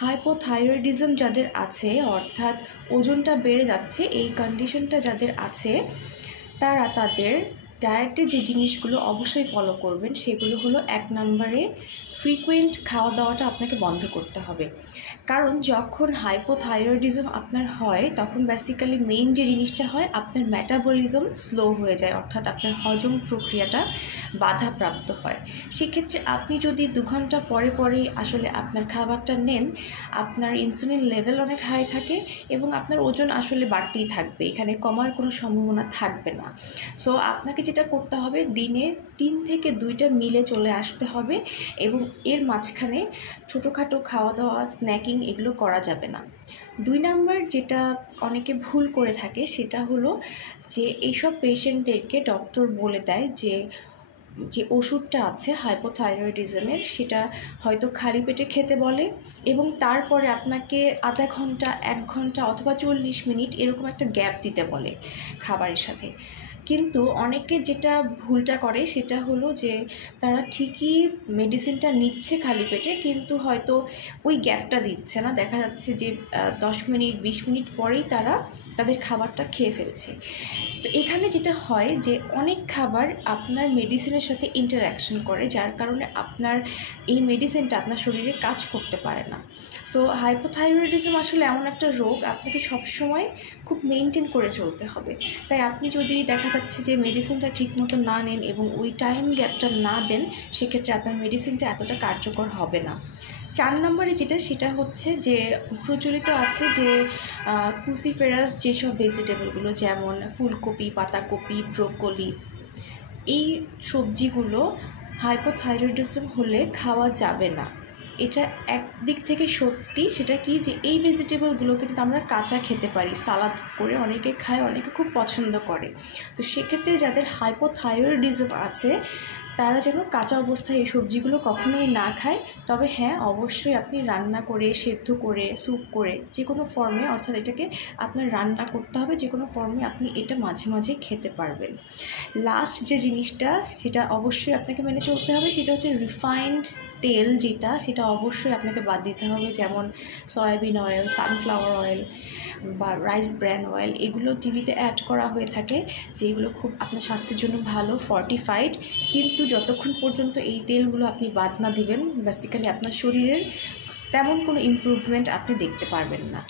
Hypothyroidism যাদের আছে, অর্থাৎ ওজনটা বেড়ে যাচ্ছে, এই কন্ডিশনটা যাদের আছে তারা তাদের ডায়েটে যে জিনিসগুলো অবশ্যই ফলো করবেন সেগুলো হলো 1 নম্বরে ফ্রিকুয়েন্ট খাওয়া দাওয়াটা আপনাকে বন্ধ করতে হবে। কারণ যখন হাইপোথাইরয়েডিজম আপনার হয় তখন বেসিক্যালি মেইন যে জিনিসটা হয়, আপনার মেটাবলিজম স্লো হয়ে যায়, অর্থাৎ আপনার হজম প্রক্রিয়াটা বাধাপ্রাপ্ত হয়। সেক্ষেত্রে আপনি যদি 2 ঘন্টা পরে পরেই আসলে আপনার খাবারটা নেন, আপনার ইনসুলিন লেভেল অনেক হাই থাকে এবং আপনার ওজন আসলে বাড়তেই থাকবে, এখানে কমার কোনো সম্ভাবনা থাকবে না। সো আপনাকে যেটা করতে হবে, দিনে 3 থেকে 2টা মিলে চলে আসতে হবে এবং এর মাঝখানে ছোটোখাটো খাওয়া দাওয়া, স্ন্যাকিং এগুলো করা যাবে না। 2 নাম্বার যেটা অনেকে ভুল করে থাকে সেটা হলো যে এইসব পেশেন্টদেরকে ডক্টর বলে দেয় যে ওষুধটা আছে হাইপোথাইরয়েডিজমের সেটা হয়তো খালি পেটে খেতে বলে এবং তারপরে আপনাকে আধা ঘন্টা, 1 ঘন্টা অথবা 40 মিনিট এরকম একটা গ্যাপ দিতে বলে খাবারের সাথে। কিন্তু অনেকে যেটা ভুলটা করে সেটা হলো যে তারা ঠিকই মেডিসিনটা নিচ্ছে খালি পেটে, কিন্তু হয়তো ওই গ্যাপটা দিচ্ছে না, দেখা যাচ্ছে যে 10 মিনিট 20 মিনিট পরেই তারা তাদের খাবারটা খেয়ে ফেলছে। তো এখানে যেটা হয় যে অনেক খাবার আপনার মেডিসিনের সাথে ইন্টারঅ্যাকশন করে, যার কারণে আপনার এই মেডিসিনটা আপনার শরীরে কাজ করতে পারে না। সো হাইপোথাইরয়েডিজম আসলে এমন একটা রোগ, আপনাকে সবসময় খুব মেনটেন করে চলতে হবে। তাই আপনি যদি দেখা যাচ্ছে যে মেডিসিনটা ঠিকমতো না নেন এবং ওই টাইম গ্যাপটা না দেন, সেক্ষেত্রে আপনার মেডিসিনটা এতটা কার্যকর হবে না। 4 নম্বরে যেটা, সেটা হচ্ছে যে প্রচলিত আছে যে ক্রুসিফেরাস যেসব ভেজিটেবলগুলো, যেমন ফুলকপি, পাতাকপি, ব্রোকলি, এই সবজিগুলো হাইপোথাইরয়েডিজম হলে খাওয়া যাবে না। এটা একদিক থেকে সত্যি, সেটা কি যে এই ভেজিটেবলগুলো কিন্তু আমরা কাঁচা খেতে পারি, সালাদ করে অনেকে খায়, অনেকে খুব পছন্দ করে। তো সেক্ষেত্রে যাদের হাইপোথাইরয়েডিজম আছে তারা যেন কাঁচা অবস্থায় এই সবজিগুলো কখনোই না খায়। তবে হ্যাঁ, অবশ্যই আপনি রান্না করে, সেদ্ধ করে, স্যুপ করে, যে কোনো ফর্মে, অর্থাৎ এটাকে আপনার রান্না করতে হবে, যে কোনো ফর্মে আপনি এটা মাঝে মাঝে খেতে পারবেন। লাস্ট যে জিনিসটা সেটা অবশ্যই আপনাকে মেনে চলতে হবে, সেটা হচ্ছে রিফাইন্ড তেল, যেটা সেটা অবশ্যই আপনাকে বাদ দিতে হবে, যেমন সয়াবিন অয়েল, সানফ্লাওয়ার অয়েল বা রাইস ব্র্যান অয়েল, এগুলো টিভিতে অ্যাড করা হয়ে থাকে যেগুলো খুব আপনার স্বাস্থ্যের জন্য ভালো, ফর্টিফাইড। কিন্তু যতক্ষণ পর্যন্ত এই তেলগুলো আপনি বাদ না দিবেন, বেসিক্যালি আপনার শরীরের তেমন কোনো ইমপ্রুভমেন্ট আপনি দেখতে পারবেন না।